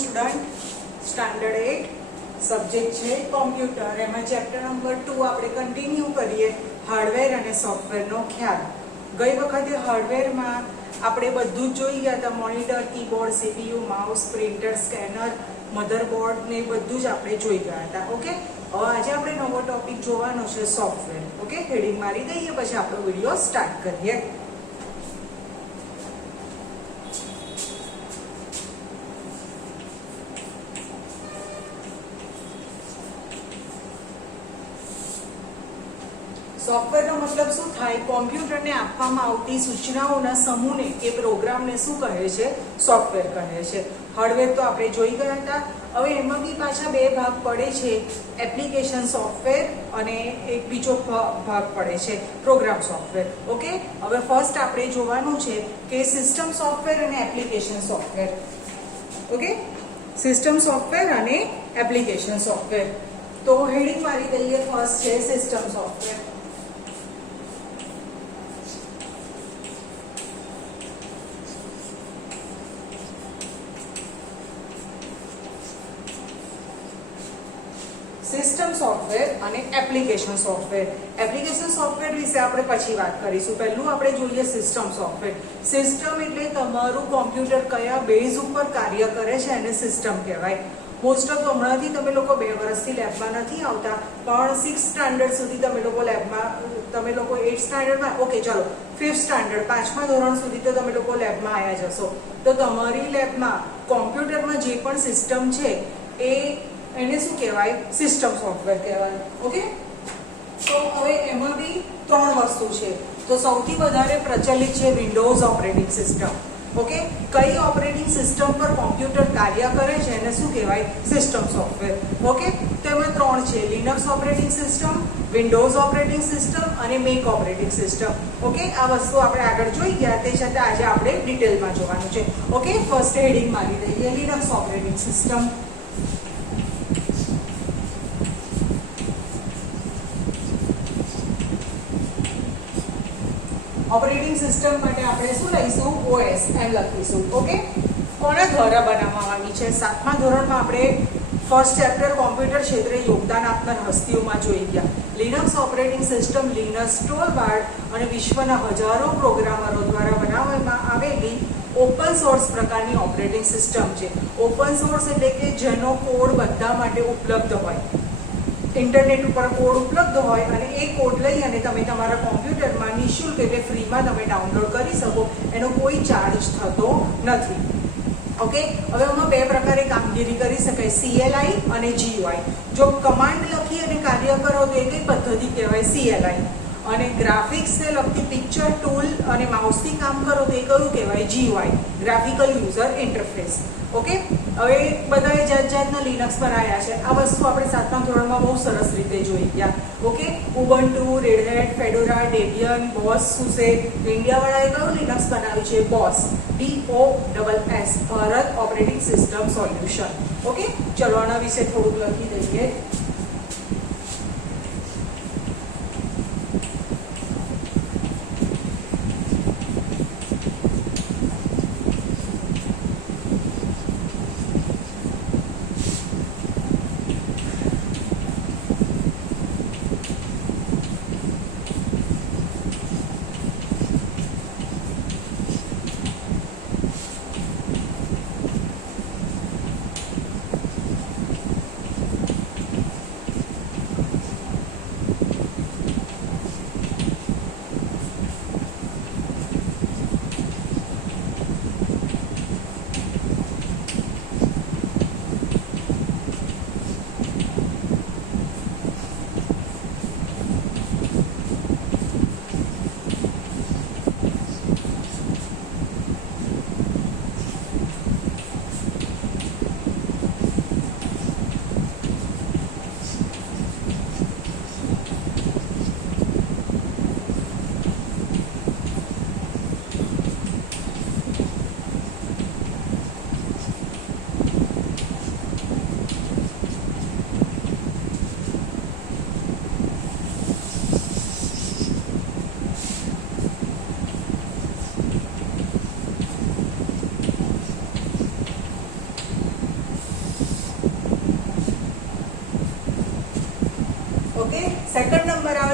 Student standard 8 subject છે computer એમાં chapter number 2 આપણે કન્ટિન્યુ કરીએ હાર્ડવેર અને સોફ્ટવેરનો ખ્યાલ. ગઈ વખતે હાર્ડવેરમાં આપણે બધું જ જોઈ ગયા હતા. Monitor, keyboard, CPU, mouse, printer, scanner, motherboard ને બધું જ આપણે જોઈ ગયા હતા. ઓકે, હવે આજે આપણે નવો ટોપિક જોવાનો છે સોફ્ટવેર. ઓકે, હેડિંગ મારી દઈએ પછી આપણો વિડીયો સ્ટાર્ટ કરીએ. સોફ્ટવેરનો મતલબ શું થાય? કોમ્પ્યુટરને આપવામાં આવતી સૂચનાઓના સમૂહને કે પ્રોગ્રામને શું કહે છે? સોફ્ટવેર કહે છે. હાર્ડવેર તો આપણે જોઈ ગયા હતા. હવે એમાં બી પાછા બે ભાગ પડે છે, એપ્લિકેશન સોફ્ટવેર અને એક બીજો ભાગ પડે છે પ્રોગ્રામ સોફ્ટવેર. ઓકે, હવે ફર્સ્ટ આપણે જોવાનું છે કે સિસ્ટમ સોફ્ટવેર અને application software. Okay, system software અને એપ્લિકેશન સોફ્ટવેર. તો હેડિંગ મારી દઈએ. ફર્સ્ટ છે સિસ્ટમ સોફ્ટવેર. સિસ્ટમ સોફ્ટવેર અને એપ્લિકેશન સોફ્ટવેર. એપ્લિકેશન સોફ્ટવેર વિશે આપણે પછી વાત કરીશું. પહેલું આપણે જોઈએ સિસ્ટમ સોફ્ટવેર. સિસ્ટમ એટલે તમારું કોમ્પ્યુટર કયા બેઝ ઉપર કાર્ય કરે છે એને સિસ્ટમ કહેવાય. મોસ્ટ ઓફ હમણાંથી તમે લોકો 2 વર્ષથી લેબમાં નથી આવતા, પણ 6th સ્ટાન્ડર્ડ સુધી તમે લોકો લેબમાં, તમે લોકો 8th સ્ટાન્ડર્ડમાં, ઓકે ચાલો 5th સ્ટાન્ડર્ડ 5મા ધોરણ સુધી તો તમે લોકો લેબમાં આવ્યા જશો. તો તમારી લેબમાં કોમ્પ્યુટરમાં જે પણ સિસ્ટમ છે એને શું કહેવાય? સિસ્ટમ સોફ્ટવેર કહેવાય. ઓકે, તો હવે એમાં બી 3 વસ્તુ છે. તો સૌથી વધારે પ્રચલિત છે વિન્ડોઝ ઓપરેટિંગ સિસ્ટમ. ઓકે, કઈ ઓપરેટિંગ સિસ્ટમ પર કોમ્પ્યુટર કાર્ય કરે છે એને શું કહેવાય? System software. ઓકે, તો એમાં 3 છે, Linux operating system, Windows operating system અને મેક ઓપરેટિંગ સિસ્ટમ. ઓકે, આ વસ્તુ આપણે આગળ જોઈ ગયા, તે છતાં આજે આપણે ડિટેલમાં જોવાનું છે. ઓકે, ફર્સ્ટ હેડિંગ મારી દઈએ Linux operating system. Operating system માટે આપણે શું લઈશું? OS એમ લખીશું. ઓકે, કોના દ્વારા બનાવવામાં આવી છે? 7મા ધોરણમાં આપણે ફર્સ્ટ ચેપ્ટર કોમ્પ્યુટર ક્ષેત્રે યોગદાન આપનાર હસ્તીઓમાં જોઈ ગયા. લિનક્સ ઓપરેટિંગ સિસ્ટમ લિનસ ટોરવાલ્ડ અને વિશ્વના હજારો પ્રોગ્રામરો દ્વારા બનાવવામાં આવેલી ઓપન સોર્સ પ્રકારની ઓપરેટિંગ સિસ્ટમ છે. ઓપન સોર્સ એટલે કે જેનો કોડ બધા માટે ઉપલબ્ધ હોય, ઇન્ટરનેટ ઉપર કોડ ઉપલબ્ધ હોય અને એ કોડ લઈ અને તમે તમારા કોમ્પ્યુટરમાં નિઃશુલ્ક એટલે ફ્રીમાં તમે ડાઉનલોડ કરી શકો. એનો કોઈ ચાર્જ થતો નથી. ઓકે, હવે આમાં 2 પ્રકારે કામગીરી કરી શકાય, CLI અને GUI. જો કમાન્ડ લખી અને કાર્ય કરો તો એ કઈ પદ્ધતિ કહેવાય? CLI. અને ગ્રાફિક્સને લગતી પિક્ચર ટૂલ અને માઉસથી કામ કરો તો એ કયું કહેવાય? GUI, graphical user interface. Okay, હવે બધાએ જાતના લિનક્સ બનાવ્યા છે. આ વસ્તુ આપણે 7મા ધોરણમાં બહુ સરસ રીતે જોઈ ગયા. Okay, Ubuntu, red hat, Fedora, Debian, BOSS, SUSE. ઇન્ડિયાવાળાએ કયું લિનક્સ બનાવ્યું છે? BOSS, BOSS, Bharat operating system solution. Okay, ચલો આના વિશે થોડુંક લખી દઈએ.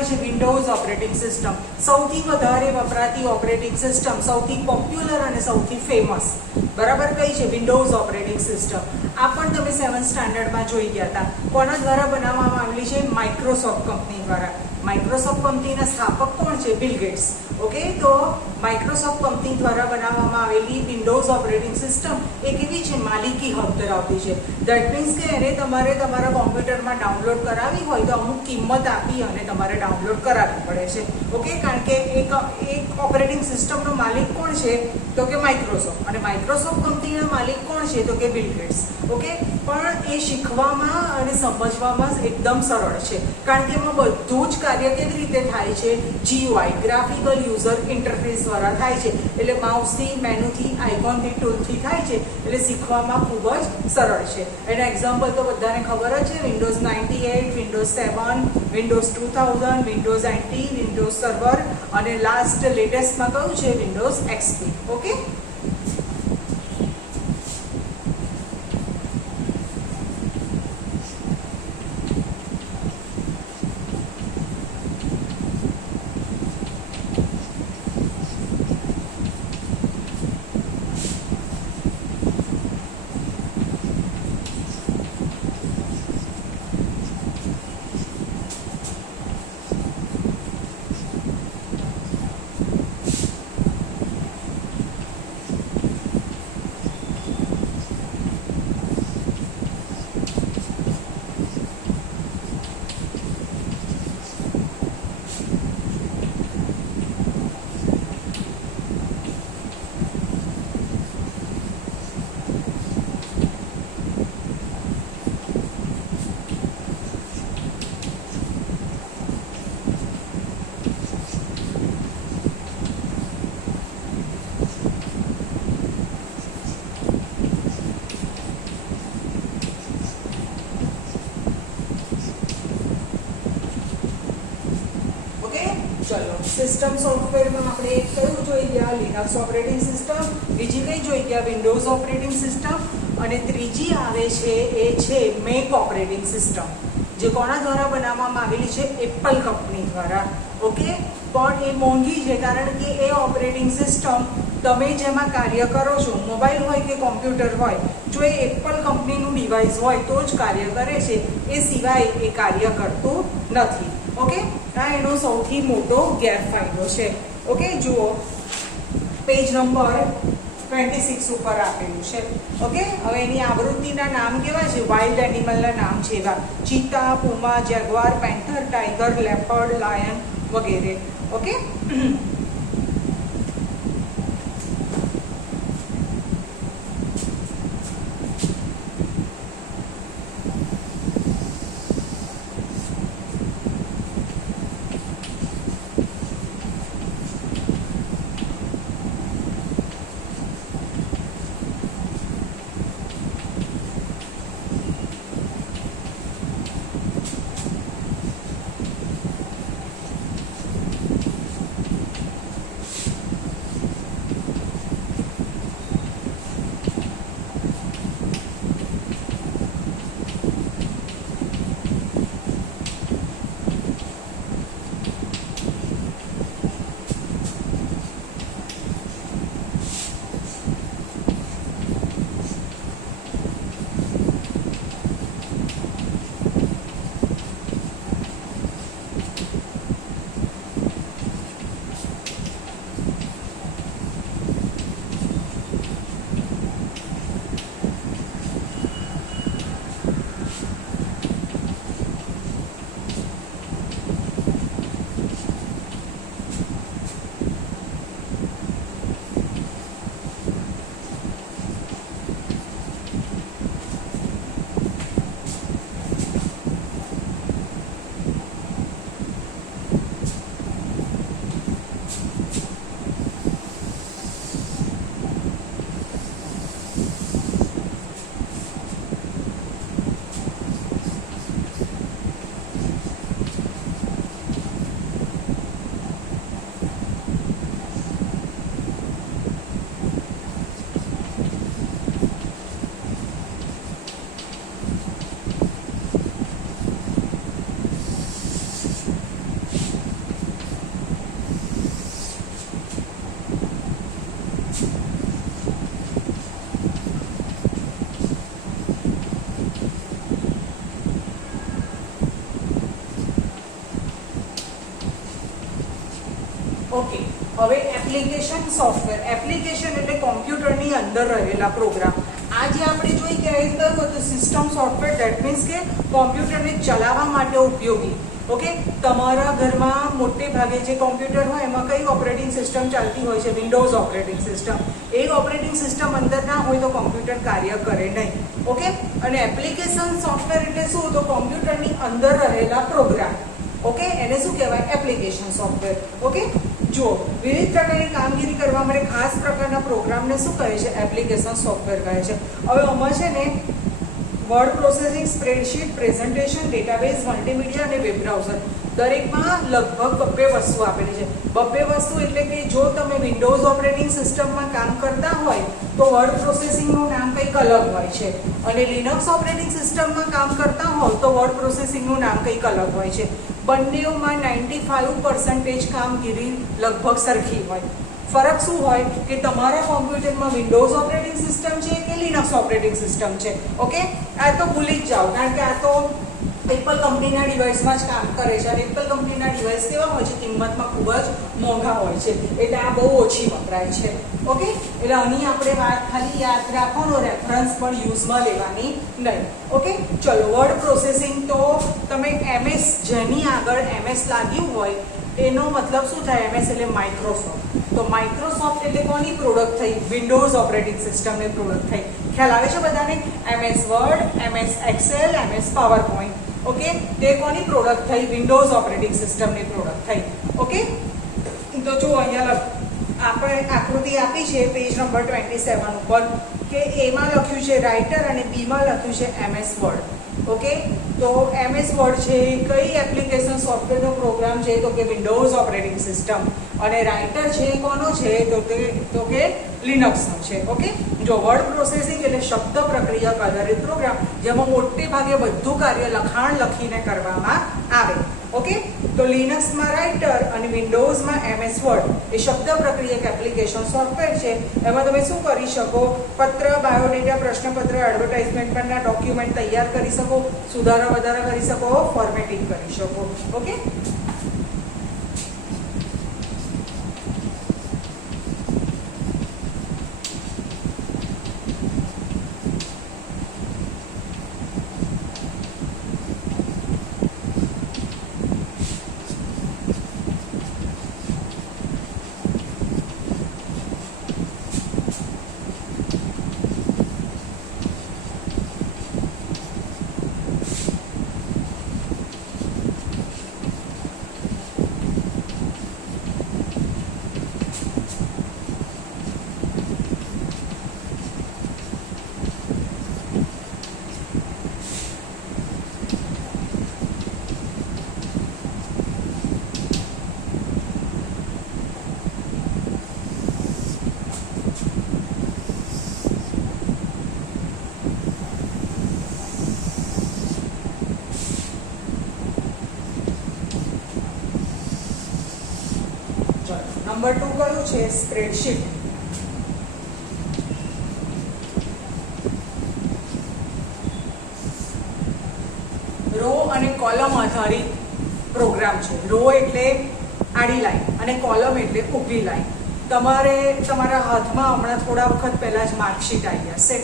છે વિન્ડોઝ ઓપરેટિંગ સિસ્ટમ, સૌથી વધારે વપરાતી ઓપરેટિંગ સિસ્ટમ, સૌથી પોપ્યુલર અને સૌથી ફેમસ, બરાબર કઈ છે? Windows operating system. આ પણ તમે 7th સ્ટાન્ડર્ડમાં જોઈ ગયા હતા. કોના દ્વારા બનાવવામાં આવેલી છે? માઇક્રોસોફ્ટ કંપની દ્વારા. માઇક્રોસોફ્ટ કંપનીના સ્થાપક કોણ છે? Bill Gates. ઓકે, તો માઇક્રોસોફ્ટ કંપની દ્વારા બનાવવામાં આવેલી વિન્ડોઝ ઓપરેટિંગ સિસ્ટમ એ કેવી છે? માલિકી હક ધરાવતી છે. દેટ મીન્સ કે એને તમારે તમારા કોમ્પ્યુટરમાં ડાઉનલોડ કરાવી હોય તો અમુક કિંમત આપી અને તમારે ડાઉનલોડ કરાવવી પડે છે. ઓકે, કારણ કે એક ઓપરેટિંગ સિસ્ટમનો માલિક કોણ છે? તો કે માઇક્રોસોફ્ટ. અને માઇક્રોસોફ્ટ કંપનીના માલિક કોણ છે? તો કે બિલ ગેટ્સ. ઓકે, પણ એ શીખવામાં અને સમજવામાં એકદમ સરળ છે, કારણ કે એમાં બધું જ કાર્ય કેવી રીતે થાય છે? GUI, ગ્રાફિકલ યુઝર ઇન્ટરફેસ દ્વારા થાય છે. એટલે માઉસથી, મેનુથી, આઇકોનથી, ટૂલથી થાય છે. એટલે શીખવામાં ખૂબ જ સરળ છે. એના એક્ઝામ્પલ તો બધાને ખબર જ છે. Windows 98, Windows 7, Windows 2000, Windows NT, Windows server અને લાસ્ટ લેટેસ્ટમાં કયું છે? Windows XP. ઓકે, ચલો સિસ્ટમ સોફ્ટવેરમાં આપણે એક કયું જોઈ ગયા? Linux operating system. બીજી કઈ જોઈ ગયા? Windows operating system. અને ત્રીજી આવે છે એ છે મેક ઓપરેટિંગ સિસ્ટમ, જે કોના દ્વારા બનાવવામાં આવેલી છે? એપલ કંપની દ્વારા. ઓકે, પણ એ મોંઘી છે, કારણ કે એ ઓપરેટિંગ સિસ્ટમ તમે જેમાં કાર્ય કરો છો, મોબાઈલ હોય કે કોમ્પ્યુટર હોય, જો એ એપલ કંપનીનું ડિવાઇસ હોય તો જ કાર્ય કરે છે, એ સિવાય એ કાર્ય કરતું નથી. ઓકે, આ એનો સૌથી મોટો ગેરફાયદો છે. ઓકે, જુઓ પેજ નંબર 26 ઉપર આપેલું છે. ઓકે, હવે એની આવૃત્તિના નામ કેવા છે? વાઇલ્ડ એનિમલના નામ છે એવા cheetah, puma, jaguar, panther, tiger, leopard, lion વગેરે. ઓકે, હવે એપ્લિકેશન સોફ્ટવેર, એપ્લિકેશન એટલે કોમ્પ્યુટરની અંદર રહેલા પ્રોગ્રામ. આજે આપણે જોઈ કે અહીં કયું હતું સિસ્ટમ સોફ્ટવેર, ધેટ મીન્સ કે કોમ્પ્યુટરને ચલાવવા માટે ઉપયોગી. ઓકે, તમારા ઘરમાં મોટે ભાગે જે કોમ્પ્યુટર હોય એમાં કઈ ઓપરેટિંગ સિસ્ટમ ચાલતી હોય છે? Windows operating system. એ ઓપરેટિંગ સિસ્ટમ અંદર ના હોય તો કોમ્પ્યુટર કાર્ય કરે નહીં. ઓકે, અને એપ્લિકેશન સોફ્ટવેર એટલે શું? તો કોમ્પ્યુટરની અંદર રહેલા પ્રોગ્રામ. ઓકે, એને શું કહેવાય? Application software. ઓકે, જો વિવિધ પ્રકારની કામગીરી કરવા માટે ખાસ પ્રકારના પ્રોગ્રામને શું કહે છે? એપ્લિકેશન સોફ્ટવેર કહે છે. હવે આમાં છે ને word processing, spreadsheet, presentation, database, multimedia અને વેબ બ્રાઉઝર, દરેકમાં લગભગ 2 વસ્તુ આપેલી છે. 2 વસ્તુ એટલે કે જો તમે વિન્ડોઝ ઓપરેટિંગ સિસ્ટમમાં કામ કરતા હોય તો વર્ડ પ્રોસેસિંગનું નામ કંઈક અલગ હોય છે, અને લિનક્સ ઓપરેટિંગ સિસ્ટમમાં કામ કરતા હોય તો વર્ડ પ્રોસેસિંગનું નામ કંઈક અલગ હોય છે. બંનેમાં 95% કામગીરી લગભગ સરખી હોય. ફરક શું હોય કે તમારા કોમ્પ્યુટરમાં વિન્ડોઝ ઓપરેટિંગ સિસ્ટમ છે કે લિનક્સ ઓપરેટિંગ સિસ્ટમ છે. ઓકે, આ તો ભૂલી જ જાઓ, કારણ કે આ તો એપલ કંપનીના ડિવાઇસમાં જ કામ કરે છે, અને એપલ કંપનીના ડિવાઇસ કેવા હોય છે? કિંમતમાં ખૂબ જ મોંઘા હોય છે, એટલે આ બહુ ઓછી વપરાય છે. ઓકે, એટલે આની આપણે વાત ખાલી યાદ રાખવાનો, રેફરન્સ પણ યુઝમાં લેવાની નહીં. ઓકે, ચલો વર્ડ પ્રોસેસિંગ તો તમે MS, જેની આગળ MS લાગ્યું હોય એનો મતલબ શું થાય? MS એટલે માઇક્રોસોફ્ટ. તો માઇક્રોસોફ્ટ એટલે કોની પ્રોડક્ટ થઈ? વિન્ડોઝ ઓપરેટિંગ સિસ્ટમની પ્રોડક્ટ થઈ. ખ્યાલ આવે છે બધાને? MS Word, MS Excel, MS PowerPoint. Okay, તે કોની પ્રોડક્ટ થઈ? વિન્ડોઝ ઓપરેટિંગ સિસ્ટમની પ્રોડક્ટ થઈ. ઓકે, તો જો અહીંયા આપણે આકૃતિ આપી છે પેજ નંબર 27 ઉપર, કે એમાં લખ્યું છે રાઇટર અને બીમાં લખ્યું છે MS વર્ડ. ઓકે, તો MS વર્ડ છે કઈ એપ્લિકેશન સોફ્ટવેરનો પ્રોગ્રામ છે? તો કે વિન્ડોઝ ઓપરેટિંગ સિસ્ટમ. અને રાઇટર છે કોનો છે? તો કે લિનક્સનો છે. ઓકે, જો વર્ડ પ્રોસેસિંગ એટલે શબ્દ પ્રક્રિયક આધારિત પ્રોગ્રામ જેમાં મોટે ભાગે બધું કાર્ય લખાણ લખીને કરવામાં આવે. ઓકે, તો લિનક્સમાં રાઇટર અને વિન્ડોઝમાં MS વર્ડ એ શબ્દ પ્રક્રિયક એપ્લિકેશન સોફ્ટવેર છે. એમાં તમે શું કરી શકો? પત્ર, બાયોડેટા, પ્રશ્નપત્ર, એડવર્ટાઇઝમેન્ટ પરના ડોક્યુમેન્ટ તૈયાર કરી શકો, સુધારા વધારા કરી શકો, ફોર્મેટિંગ કરી શકો. ઓકે, નંબર 2 કયું છે? સ્પ્રેડશીટ. રો અને કોલમ આધારિત પ્રોગ્રામ છે. રો એટલે આડી લાઈન અને કોલમ એટલે ઊભી લાઈન. તમારે તમારા હાથમાં હમણાં થોડા વખત પહેલા જ માર્કશીટ આવી હશે,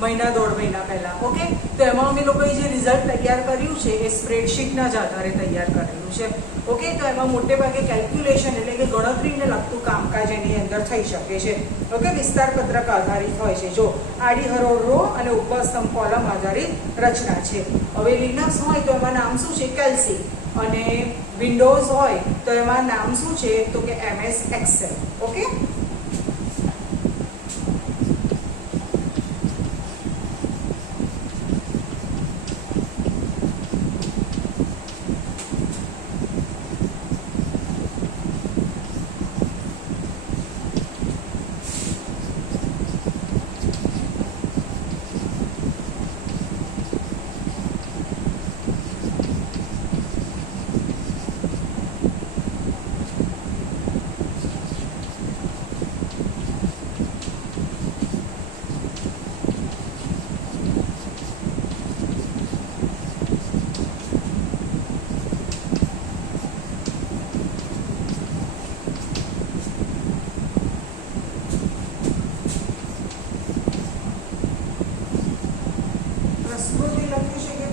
મહિના 1.5 મહિના પહેલા. ઓકે, તો એમાં અમે લોકોએ જે રિઝલ્ટ તૈયાર કર્યું છે એ સ્પ્રેડશીટના જ આધારે તૈયાર કરેલું છે. ઓકે, તો એમાં મોટે ભાગે કેલ્ક્યુલેશન એટલે કે ગણતરીને લગતું કામકાજ એની અંદર થઈ શકે છે. ઓકે, વિસ્તાર પત્રક આધારિત હોય છે. જો આડી હરોળ રો અને ઉપર સ્તંભ કોલમ આધારિત રચના છે. હવે લિનક્સ હોય તો એમાં નામ શું છે? કેલ્સી. અને વિન્ડોઝ હોય તો એમાં નામ શું છે? તો કે MS એક્સેલ. ઓકે,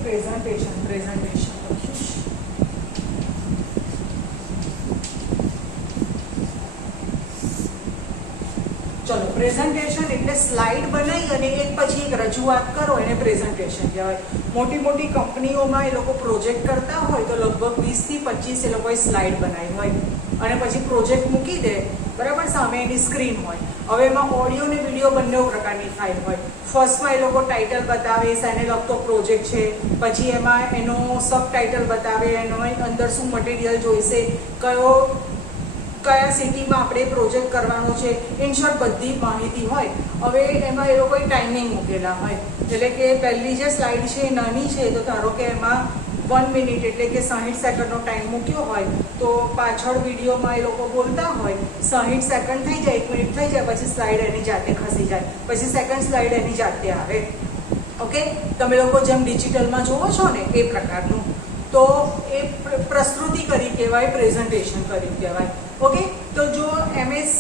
પ્રેઝન્ટેશન ચલો પ્રેઝન્ટેશન એટલે સ્લાઇડ બનાવી અને એક પછી એક રજૂઆત કરો એને પ્રેઝન્ટેશન કહેવાય. મોટી મોટી કંપનીઓમાં એ લોકો પ્રોજેક્ટ કરતા હોય તો લગભગ 20 થી 25 એ લોકોએ સ્લાઇડ બનાવી હોય અને પછી પ્રોજેક્ટ મૂકી દે, બરાબર, સામે એની સ્ક્રીન હોય. હવે એમાં ઓડિયો ને વિડીયો બંને પ્રકારની ફાઇલ હોય. ફર્સ્ટમાં એ લોકો ટાઇટલ બતાવે, શાને લગતો પ્રોજેક્ટ છે, પછી એમાં એનો સબ ટાઇટલ બતાવે, એનો અંદર શું મટીરિયલ જોઈશે, કયા સિટીમાં આપણે પ્રોજેક્ટ કરવાનો છે, ઇન શોર્ટ બધી માહિતી હોય. હવે એમાં એ લોકોએ ટાઈમિંગ મૂકેલા હોય, એટલે કે પહેલી જે સ્લાઇડ છે એ નાની છે તો ધારો કે એમાં 1 મિનિટ એટલે કે 60 સેકન્ડનો ટાઈમ મૂક્યો હોય તો પાછળ વિડીયોમાં એ લોકો બોલતા હોય, 60 સેકન્ડ થઈ જાય, 1 મિનિટ થઈ જાય, પછી સ્લાઇડ એની જાતે ખસી જાય, પછી સેકન્ડ સ્લાઇડ એની જાતે આવે. ઓકે, તમે લોકો જેમ ડિજિટલમાં જોવો છો ને એ પ્રકારનું. તો એ પ્રસ્તુતિ કરી કહેવાય, પ્રેઝન્ટેશન કરી કહેવાય. ઓકે, તો જો MS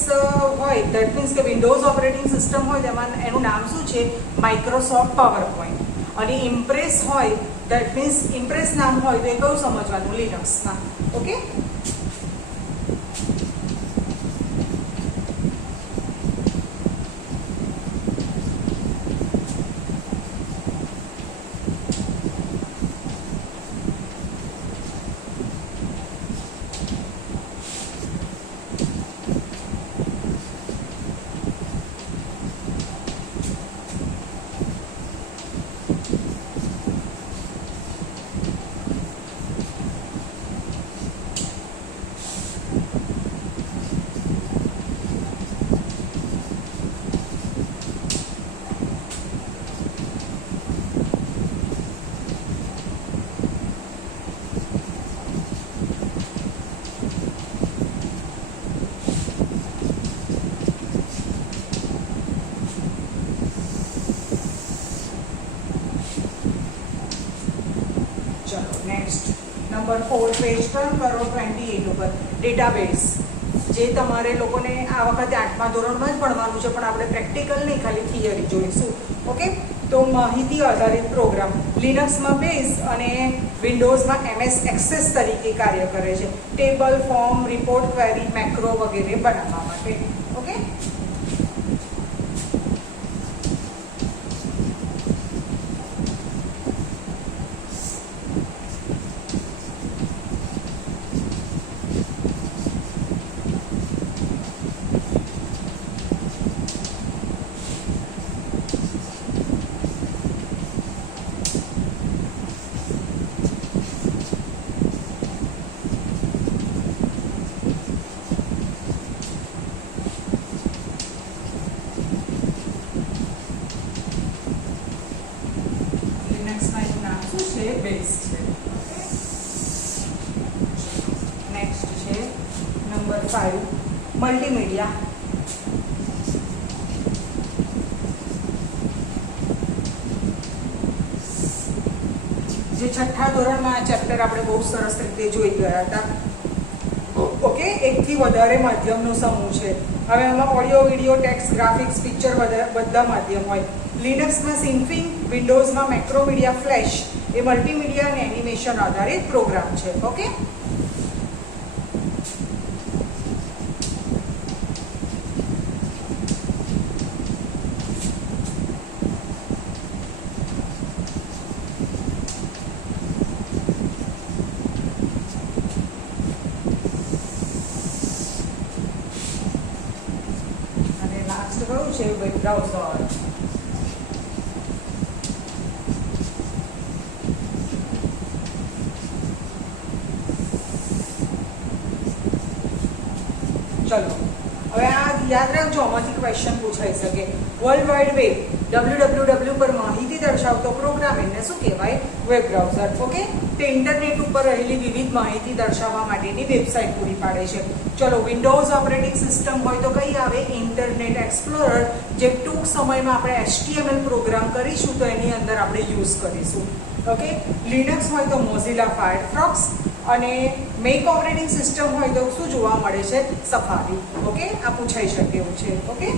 હોય દેટ મીન્સ કે વિન્ડોઝ ઓપરેટિંગ સિસ્ટમ હોય તેમાં એનું નામ શું છે? Microsoft power point. અને ઇમ્પ્રેસ હોય દેટ મીન્સ ઇમ્પ્રેસ નામ હોય તો એ કયું સમજવાનું? લિનક્સમાં. ઓકે, નંબર 4 પેજ ટર્ન કરો 28 ઉપર. ડેટાબેઝ જે તમારે લોકોને આ વખતે 8મા ધોરણમાં જ ભણવાનું છે, પણ આપણે પ્રેક્ટિકલ નહીં, ખાલી થિયરી જોઈશું. ઓકે, તો માહિતી આધારિત પ્રોગ્રામ લિનક્સમાં બેઝ અને વિન્ડોઝમાં MS એક્સેસ તરીકે કાર્ય કરે છે. Table, form, report, query, macro વગેરે બનાવવા માટે. ઓકે, બેઝ છે. નેક્સ્ટ છે નંબર 5 મલ્ટીમીડિયા. જે 6થા ધોરણમાં આ ચેપ્ટર આપણે બહુ સરસ રીતે જોઈ ગયા હતા. ઓકે, એકથી વધારે માધ્યમનો સમૂહ છે. હવે આમાં audio, video, text, graphics, picture બધા માધ્યમ હોય. લિનક્સમાં સિમ્ફિંગ, વિન્ડોઝમાં મેક્રોમીડિયા, ફ્લેશ એ મલ્ટીમીડિયા અને એનિમેશન આધારિત પ્રોગ્રામ છે. ઓકે, અને લાસ્ટ કયું છે? Web browser. ચલો, હવે આ યાદ રાખજો, આમાંથી ક્વેશ્ચન પૂછાઈ શકે. વર્લ્ડ વાઇડ વેબ www પર માહિતી દર્શાવતો પ્રોગ્રામ એને શું કહેવાય? Web browser. ઓકે, તે ઇન્ટરનેટ ઉપર રહેલી વિવિધ માહિતી દર્શાવવા માટેની વેબસાઇટ પૂરી પાડે છે. ચલો, વિન્ડોઝ ઓપરેટિંગ સિસ્ટમ હોય તો કઈ આવે? ઇન્ટરનેટ એક્સપ્લોરર, જે ટૂંક સમયમાં આપણે HTML પ્રોગ્રામ કરીશું તો એની અંદર આપણે યુઝ કરીશું. ઓકે, લિનક્સ હોય તો મોઝિલા ફાયરફોક્સ, અને મેક ઓપરેટિંગ સિસ્ટમ હોય તો શું જોવા મળે છે? સફારી. ઓકે, આ પૂછાઈ શકે એવું છે. ઓકે,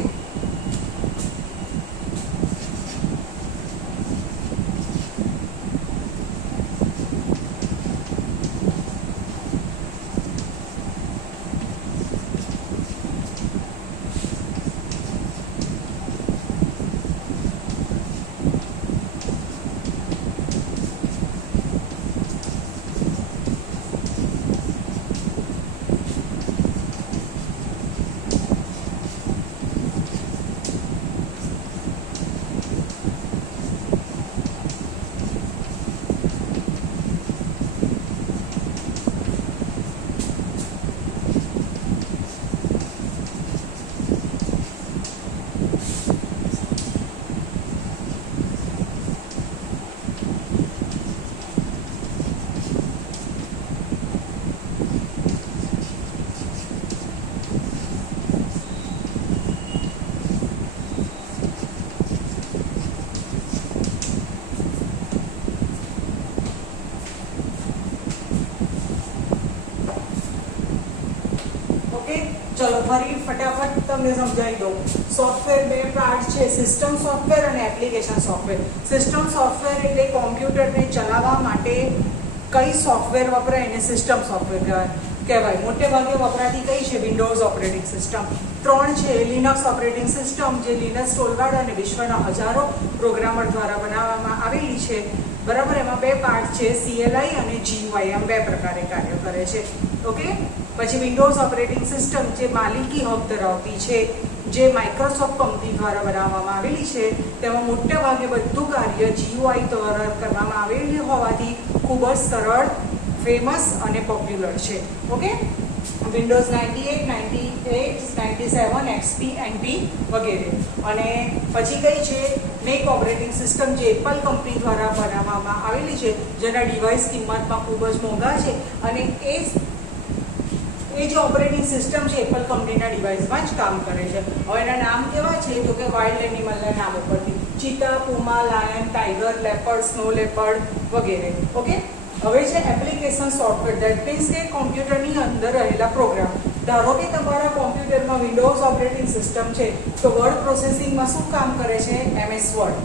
ફટાફટ તમને સમજાવી દઉં. સોફ્ટવેર બે પાર્ટ છે, સિસ્ટમ સોફ્ટવેર અને એપ્લિકેશન સોફ્ટવેર. સિસ્ટમ સોફ્ટવેર એટલે કોમ્પ્યુટરને ચલાવવા માટે કઈ સોફ્ટવેર વપરાય એને સિસ્ટમ સોફ્ટવેર કહેવાય. મોટે ભાગે વપરાતી કઈ છે? Windows operating system. 3 છે લિનક્સ ઓપરેટિંગ સિસ્ટમ, જે લિનક્સ ટોલગાર્ડ અને વિશ્વના હજારો પ્રોગ્રામર દ્વારા બનાવવામાં આવેલી છે. બરાબર. એમાં 2 પાર્ટ છે, CLI અને GUI. આમ 2 પ્રકારે કાર્ય કરે છે. ઓકે. પછી વિન્ડોઝ ઓપરેટિંગ સિસ્ટમ જે માલિકી હક ધરાવતી છે, જે માઇક્રોસોફ્ટ કંપની દ્વારા બનાવવામાં આવેલી છે, તેમાં મોટે ભાગે બધું કાર્ય GUI દ્વારા કરવામાં આવેલી હોવાથી ખૂબ જ સરળ, ફેમસ અને પોપ્યુલર છે. ઓકે. વિન્ડોઝ 98, 98, 97, XP, NT વગેરે. અને પછી કઈ છે? મેક ઓપરેટિંગ સિસ્ટમ, જે એપલ કંપની દ્વારા બનાવવામાં આવેલી છે, જેના ડિવાઇસ કિંમતમાં ખૂબ જ મોંઘા છે. અને એ જે ઓપરેટિંગ સિસ્ટમ છે એપલ કંપનીના ડિવાઇસમાં જ કામ કરે છે. હવે એના નામ કેવા છે? તો કે વાઇલ્ડ એનિમલના નામ ઉપરથી: cheetah, puma, lion, tiger, leopard, snow leopard વગેરે. ઓકે. હવે છે એપ્લિકેશન સોફ્ટવેર. ધેટ મીન્સ કે કોમ્પ્યુટરની અંદર રહેલા પ્રોગ્રામ. ધારો કે તમારા કોમ્પ્યુટરમાં વિન્ડોઝ ઓપરેટિંગ સિસ્ટમ છે, તો વર્ડ પ્રોસેસિંગમાં શું કામ કરે છે? MS word.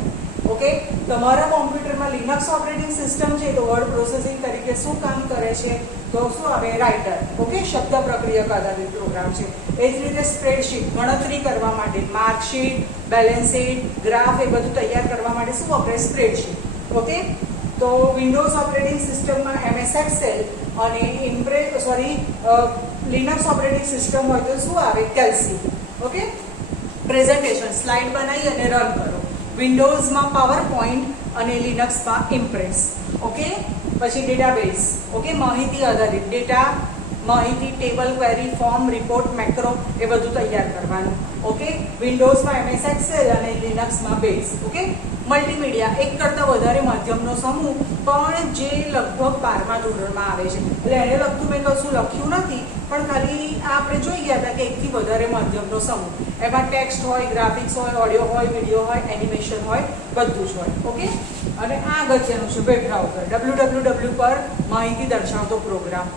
ઓકે. તમારા કોમ્પ્યુટરમાં લિનક્સ ઓપરેટિંગ સિસ્ટમ છે, તો વર્ડ પ્રોસેસિંગ તરીકે શું કામ કરે છે? તો શું આવે? રાઇટર. ઓકે. શબ્દ પ્રક્રિયક આધારિત પ્રોગ્રામ છે. એ જ રીતે સ્પ્રેડશીટ, ગણતરી કરવા માટે, માર્કશીટ, બેલેન્સ શીટ, ગ્રાફ, એ બધું તૈયાર કરવા માટે શું વપરાય? સ્પ્રેડશીટ. ઓકે. તો વિન્ડોઝ ઓપરેટિંગ સિસ્ટમમાં MS એક્સેલ અને લિનક્સ ઓપરેટિંગ સિસ્ટમ હોય તો શું આવે? કેલ્સી. ઓકે. પ્રેઝન્ટેશન, સ્લાઇડ બનાવી અને રન કરો. વિન્ડોઝમાં પાવર પોઈન્ટ અને લિનક્સમાં ઇમ્પ્રેસ. ઓકે. પછી ડેટાબેઝ. ઓકે. માહિતી આધારિત ડેટા, માહિતી, table, query, form, report, macro, એ બધું તૈયાર કરવાનું. ઓકે. વિન્ડોઝમાં MS એક્સેલ અને લિનક્સમાં બેઝ. ઓકે. મલ્ટીમીડિયા, એક કરતાં વધારે માધ્યમનો સમૂહ, પણ જે લગભગ 12મા ધોરણમાં આવે છે. એટલે એને લગતું મેં કશું લખ્યું નથી, પણ ખાલી આપણે જોઈ ગયા હતા કે એકથી વધારે માધ્યમનો સમૂહ. એમાં ટેક્સ્ટ હોય, ગ્રાફિક્સ હોય, ઓડિયો હોય, વિડીયો હોય, એનિમેશન હોય, બધું જ હોય. ઓકે. અને આ અગત્યનું છે વેબ બ્રાઉઝર, www પર માહિતી દર્શાવતો પ્રોગ્રામ.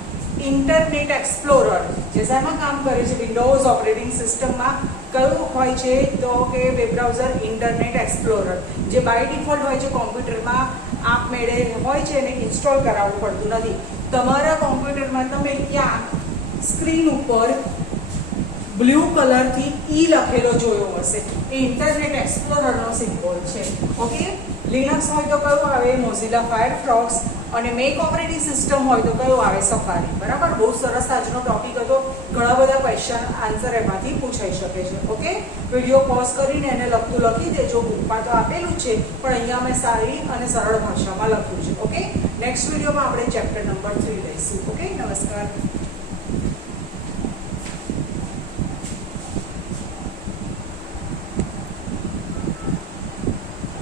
ઇન્ટરનેટ એક્સપ્લોરર, જે શેમાં કામ કરે છે? વિન્ડોઝ ઓપરેટિંગ સિસ્ટમમાં કયું હોય છે? તો કે વેબ બ્રાઉઝર ઇન્ટરનેટ એક્સપ્લોરર, જે બાય ડિફોલ્ટ હોય છે કોમ્પ્યુટરમાં, આપમેળે હોય છે અને ઇન્સ્ટોલ કરાવવું પડતું નથી. તમારા કોમ્પ્યુટરમાં તમે ક્યાંક સ્ક્રીન ઉપર બ્લુ કલરથી ઈ લખેલો જોયો હશે, એ ઇન્ટરનેટ એક્સપ્લોરરનો સિમ્બોલ છે. ઓકે. લિનક્સ હોય તો કયું આવે? Mozilla Firefox. અને મેક ઓપરેટિંગ સિસ્ટમ હોય તો કયું આવે? સફારી. બરાબર. બહુ સરસ આજનો ટોપિક હતો. ઘણા બધા ક્વેશ્ચન આન્સર એમાંથી પૂછાઈ શકે છે. ઓકે. વિડીયો પોઝ કરીને એને લખતું લખી દેજો. બુકમાં તો આપેલું જ છે, પણ અહીંયા મેં સારી અને સરળ ભાષામાં લખ્યું છે. ઓકે. નેક્સ્ટ વિડીયોમાં આપણે ચેપ્ટર નંબર 3 લઈશું. ઓકે. નમસ્કાર.